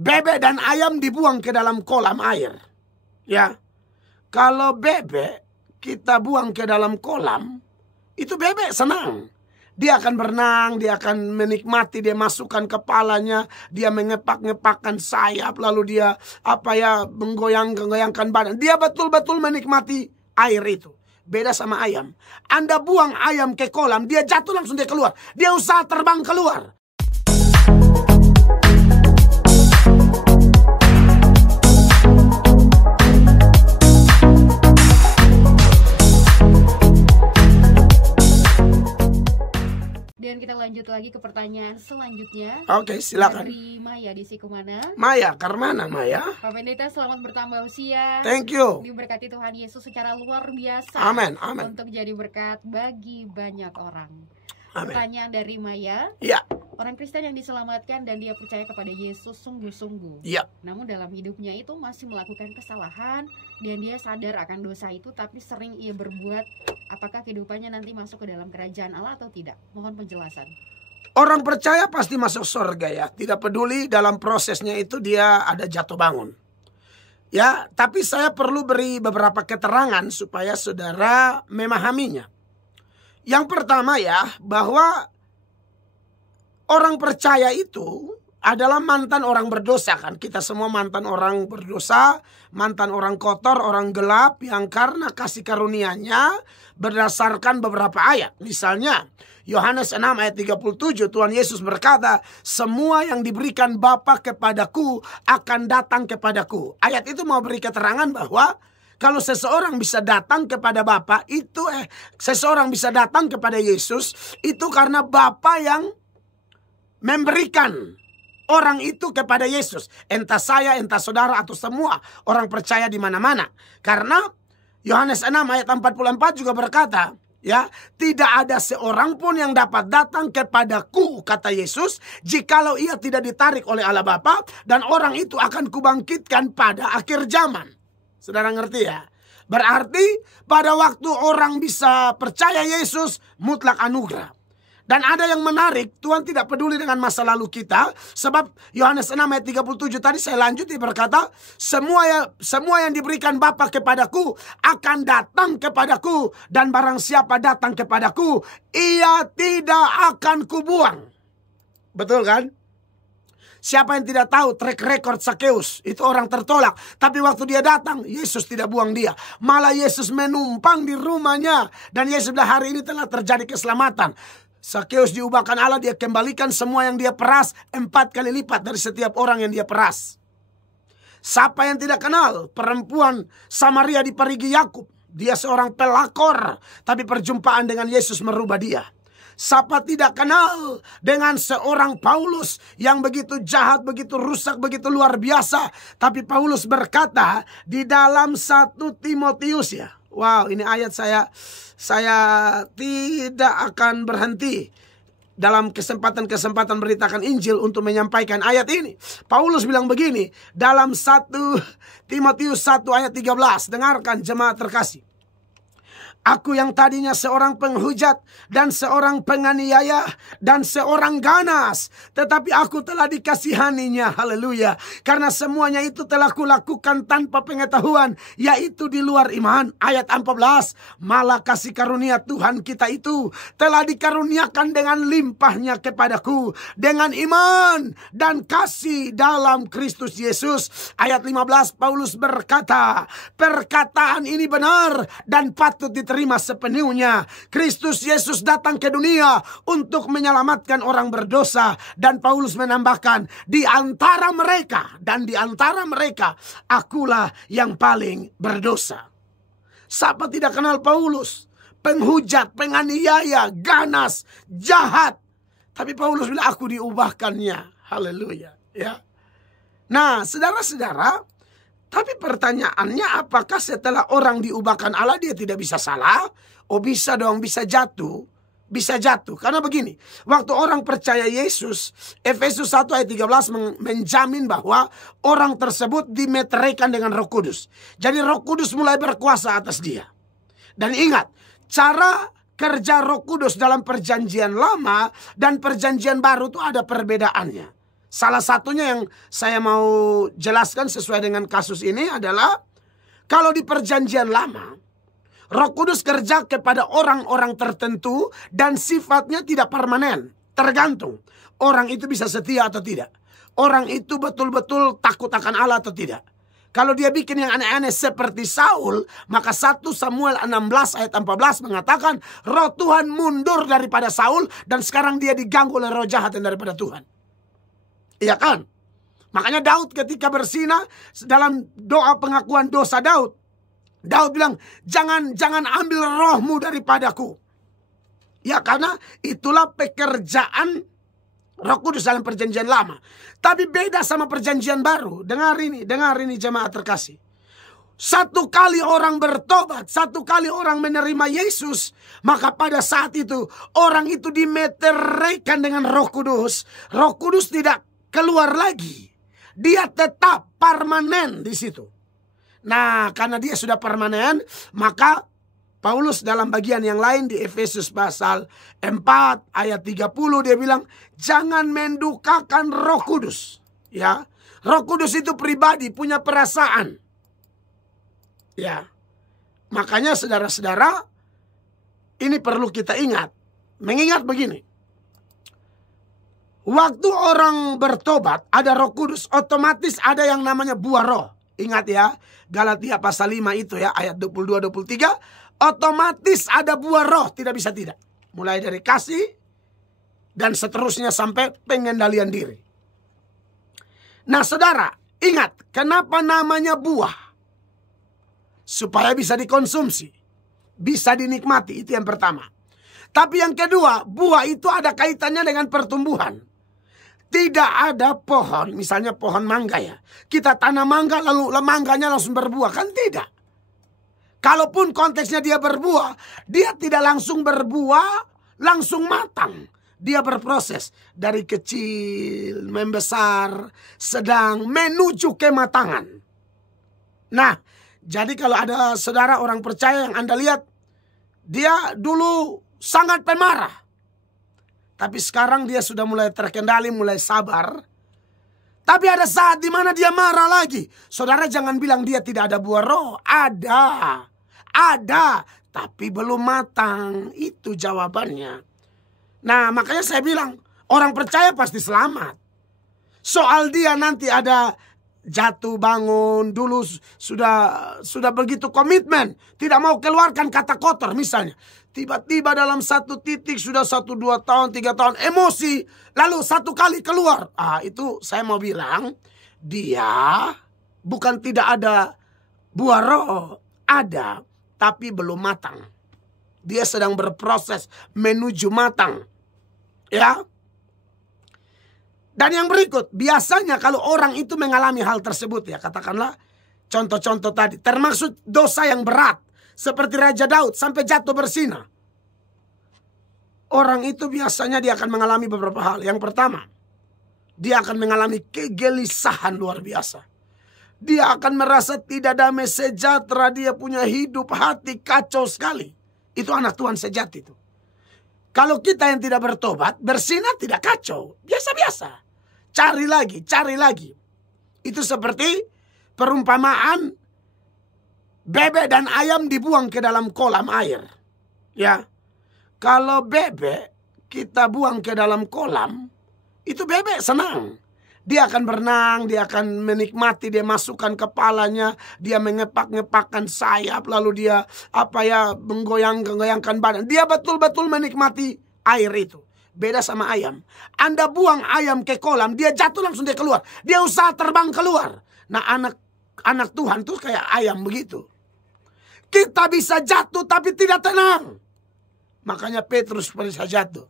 bebek dan ayam dibuang ke dalam kolam air. Ya, kalau bebek kita buang ke dalam kolam, itu bebek senang. Dia akan berenang, dia akan menikmati, dia masukkan kepalanya, dia mengepak-ngepakkan sayap, lalu dia menggoyangkan badan. Dia betul-betul menikmati air itu. Beda sama ayam. Anda buang ayam ke kolam, dia jatuh langsung dia keluar. Dia usaha terbang keluar. Dan kita lanjut lagi ke pertanyaan selanjutnya. Oke, silakan. Dari Maya di Sikumana. Maya, Karmana Maya. Pak Pendeta, selamat bertambah usia. Thank you. Diberkati Tuhan Yesus secara luar biasa. Amin, amin. Untuk jadi berkat bagi banyak orang. Amin. Pertanyaan dari Maya. Ya. Orang Kristen yang diselamatkan dan dia percaya kepada Yesus sungguh-sungguh. Ya. Namun dalam hidupnya itu masih melakukan kesalahan dan dia sadar akan dosa itu, tapi sering ia berbuat. Apakah kehidupannya nanti masuk ke dalam kerajaan Allah atau tidak? Mohon penjelasan. Orang percaya pasti masuk surga ya. Tidak peduli dalam prosesnya itu dia ada jatuh bangun. Ya, tapi saya perlu beri beberapa keterangan supaya saudara memahaminya. Yang pertama ya, bahwa orang percaya itu adalah mantan orang berdosa kan. Kita semua mantan orang berdosa, mantan orang kotor, orang gelap yang karena kasih karunia-Nya berdasarkan beberapa ayat. Misalnya Yohanes 6 ayat 37, Tuhan Yesus berkata, semua yang diberikan Bapa kepadaku akan datang kepadaku. Ayat itu mau beri keterangan bahwa kalau seseorang bisa datang kepada Bapa itu seseorang bisa datang kepada Yesus itu karena Bapa yang memberikan orang itu kepada Yesus. Entah saya, entah saudara, atau semua orang percaya di mana-mana. Karena Yohanes 6 ayat 44 juga berkata, ya, tidak ada seorang pun yang dapat datang kepadaku, kata Yesus, jikalau ia tidak ditarik oleh Allah Bapa, dan orang itu akan kubangkitkan pada akhir zaman. Saudara ngerti ya? Berarti pada waktu orang bisa percaya Yesus, mutlak anugerah. Dan ada yang menarik, Tuhan tidak peduli dengan masa lalu kita. Sebab Yohanes 6 ayat 37 tadi saya lanjut, dia berkata, semua yang diberikan Bapa kepadaku akan datang kepadaku. Dan barang siapa datang kepadaku, ia tidak akan kubuang. Betul kan? Siapa yang tidak tahu track record Sakeus? Itu orang tertolak. Tapi waktu dia datang, Yesus tidak buang dia. Malah Yesus menumpang di rumahnya. Dan Yesus bilang, hari ini telah terjadi keselamatan. Sakeus diubahkan Allah, dia kembalikan semua yang dia peras 4 kali lipat dari setiap orang yang dia peras. Siapa yang tidak kenal perempuan Samaria di Parigi Yakub? Dia seorang pelakor, tapi perjumpaan dengan Yesus merubah dia. Siapa tidak kenal dengan seorang Paulus yang begitu jahat, begitu rusak, begitu luar biasa. Tapi Paulus berkata di dalam 1 Timotius ya. Wow, ini ayat saya tidak akan berhenti dalam kesempatan-kesempatan beritakan Injil untuk menyampaikan ayat ini. Paulus bilang begini dalam 1 Timotius 1 ayat 13. Dengarkan jemaat terkasih. Aku yang tadinya seorang penghujat dan seorang penganiaya dan seorang ganas, tetapi aku telah dikasihaninya, haleluya. Karena semuanya itu telah kulakukan tanpa pengetahuan, yaitu di luar iman. Ayat 14, malah kasih karunia Tuhan kita itu telah dikaruniakan dengan limpahnya kepadaku, dengan iman dan kasih dalam Kristus Yesus. Ayat 15, Paulus berkata, perkataan ini benar dan patut diterima sepenuhnya. Kristus Yesus datang ke dunia untuk menyelamatkan orang berdosa. Dan Paulus menambahkan, di antara mereka akulah yang paling berdosa. Siapa tidak kenal Paulus? Penghujat, penganiaya, ganas, jahat. Tapi Paulus bilang, aku diubahkannya. Haleluya. Ya. Nah, saudara-saudara, tapi pertanyaannya, apakah setelah orang diubahkan Allah dia tidak bisa salah? Oh bisa dong, bisa jatuh. Bisa jatuh. Karena begini, waktu orang percaya Yesus, Efesus 1 ayat 13 menjamin bahwa orang tersebut dimeteraikan dengan Roh Kudus. Jadi Roh Kudus mulai berkuasa atas dia. Dan ingat, cara kerja Roh Kudus dalam perjanjian lama dan perjanjian baru itu ada perbedaannya. Salah satunya yang saya mau jelaskan sesuai dengan kasus ini adalah kalau di perjanjian lama, Roh Kudus kerja kepada orang-orang tertentu dan sifatnya tidak permanen. Tergantung orang itu bisa setia atau tidak. Orang itu betul-betul takut akan Allah atau tidak. Kalau dia bikin yang aneh-aneh seperti Saul, maka 1 Samuel 16 ayat 14 mengatakan roh Tuhan mundur daripada Saul dan sekarang dia diganggu oleh roh jahat yang daripada Tuhan. Iya kan? Makanya Daud ketika bersinah dalam doa pengakuan dosa Daud bilang, jangan ambil rohmu daripadaku. Ya, karena itulah pekerjaan Roh Kudus dalam perjanjian lama. Tapi beda sama perjanjian baru. Dengar ini jemaat terkasih. Satu kali orang bertobat, satu kali orang menerima Yesus, maka pada saat itu orang itu dimeteraikan dengan Roh Kudus. Roh Kudus tidak keluar lagi. Dia tetap permanen di situ. Nah, karena dia sudah permanen, maka Paulus dalam bagian yang lain di Efesus pasal 4 ayat 30 dia bilang, jangan mendukakan Roh Kudus. Ya, Roh Kudus itu pribadi, punya perasaan. Ya, makanya saudara-saudara, ini perlu kita ingat. Mengingat begini. Waktu orang bertobat, ada Roh Kudus, otomatis ada yang namanya buah roh. Ingat ya, Galatia pasal 5 itu ya, ayat 22-23. Otomatis ada buah roh, tidak bisa tidak. Mulai dari kasih, dan seterusnya sampai pengendalian diri. Nah saudara, ingat, kenapa namanya buah? Supaya bisa dikonsumsi, bisa dinikmati, itu yang pertama. Tapi yang kedua, buah itu ada kaitannya dengan pertumbuhan. Tidak ada pohon, misalnya pohon mangga ya. Kita tanam mangga lalu mangganya langsung berbuah, kan tidak. Kalaupun konteksnya dia berbuah, dia tidak langsung berbuah, langsung matang. Dia berproses dari kecil, membesar, sedang, menuju kematangan. Nah, jadi kalau ada saudara orang percaya yang Anda lihat, dia dulu sangat pemarah. Tapi sekarang dia sudah mulai terkendali, mulai sabar. Tapi ada saat di mana dia marah lagi. Saudara jangan bilang dia tidak ada buah roh. Ada. Ada. Tapi belum matang. Itu jawabannya. Nah makanya saya bilang, orang percaya pasti selamat. Soal dia nanti ada jatuh bangun, dulu sudah begitu komitmen, tidak mau keluarkan kata kotor misalnya. Tiba-tiba dalam satu titik sudah 1, 2 tahun, 3 tahun emosi, lalu satu kali keluar. Itu saya mau bilang, dia bukan tidak ada buah roh, ada, tapi belum matang. Dia sedang berproses menuju matang. Ya. Dan yang berikut, biasanya kalau orang itu mengalami hal tersebut ya, katakanlah contoh-contoh tadi, termasuk dosa yang berat, seperti Raja Daud sampai jatuh bersinah. Orang itu biasanya dia akan mengalami beberapa hal. Yang pertama, dia akan mengalami kegelisahan luar biasa. Dia akan merasa tidak damai sejahtera, dia punya hidup hati kacau sekali. Itu anak Tuhan sejati itu. Kalau kita yang tidak bertobat, bersinah tidak kacau, biasa-biasa. Cari lagi, cari lagi. Itu seperti perumpamaan bebek dan ayam dibuang ke dalam kolam air. Ya. Kalau bebek kita buang ke dalam kolam, itu bebek senang. Dia akan berenang, dia akan menikmati, dia masukkan kepalanya, dia mengepak-ngepakkan sayap, lalu dia menggoyangkan badan. Dia betul-betul menikmati air itu. Beda sama ayam. Anda buang ayam ke kolam, dia jatuh langsung dia keluar. Dia usaha terbang keluar. Nah anak Tuhan tuh kayak ayam begitu. Kita bisa jatuh tapi tidak tenang. Makanya Petrus bisa jatuh.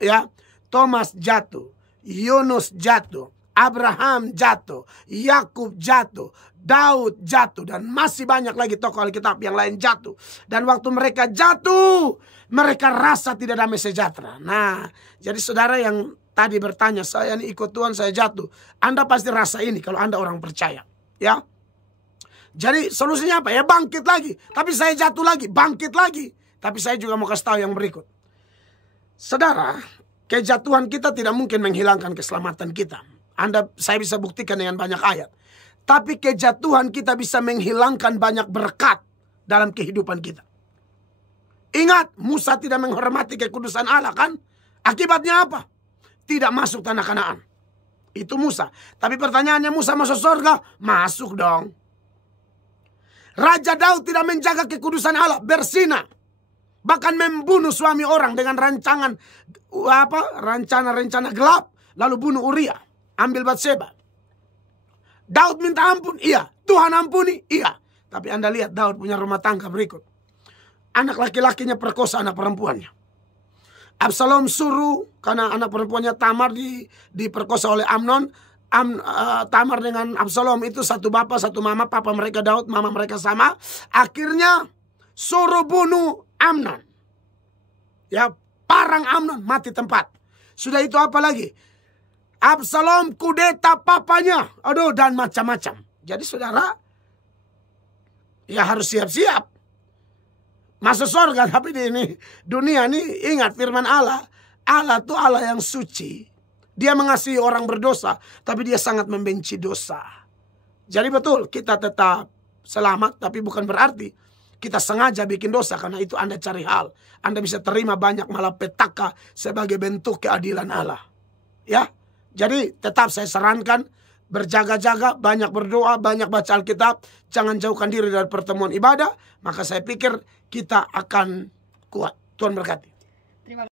Ya, Thomas jatuh, Yunus jatuh, Abraham jatuh, Yakub jatuh, Daud jatuh, dan masih banyak lagi tokoh Alkitab yang lain jatuh. Dan waktu mereka jatuh, mereka rasa tidak damai sejahtera. Nah, jadi saudara yang tadi bertanya, saya ini ikut Tuhan, saya jatuh. Anda pasti rasa ini kalau Anda orang percaya. Ya. Jadi solusinya apa? Ya bangkit lagi. Tapi saya jatuh lagi, bangkit lagi. Tapi saya juga mau kasih tahu yang berikut. Saudara, kejatuhan kita tidak mungkin menghilangkan keselamatan kita. Saya bisa buktikan dengan banyak ayat. Tapi kejatuhan kita bisa menghilangkan banyak berkat dalam kehidupan kita. Ingat, Musa tidak menghormati kekudusan Allah kan? Akibatnya apa? Tidak masuk tanah Kanaan. Itu Musa. Tapi pertanyaannya, Musa masuk surga? Masuk dong. Raja Daud tidak menjaga kekudusan Allah, berzina, bahkan membunuh suami orang dengan rencana gelap, lalu bunuh Uria, ambil Batseba. Daud minta ampun, iya. Tuhan ampuni, iya. Tapi Anda lihat Daud punya rumah tangga berikut. Anak laki-lakinya perkosa anak perempuannya. Absalom suruh, karena anak perempuannya Tamar diperkosa oleh Amnon. Tamar dengan Absalom itu satu bapak, satu mama. Papa mereka Daud, mama mereka sama. Akhirnya suruh bunuh Amnon. Ya, parang Amnon, mati tempat. Sudah itu apa lagi? Absalom kudeta papanya. Aduh, dan macam-macam. Jadi saudara, ya harus siap-siap masuk surga. Tapi di dunia ini ingat firman Allah. Allah itu Allah yang suci. Dia mengasihi orang berdosa, tapi dia sangat membenci dosa. Jadi betul, kita tetap selamat, tapi bukan berarti kita sengaja bikin dosa. Karena itu Anda cari hal. Anda bisa terima banyak malapetaka sebagai bentuk keadilan Allah. Ya, jadi tetap saya sarankan, berjaga-jaga, banyak berdoa, banyak baca Alkitab. Jangan jauhkan diri dari pertemuan ibadah. Maka saya pikir kita akan kuat. Tuhan berkati. Terima kasih.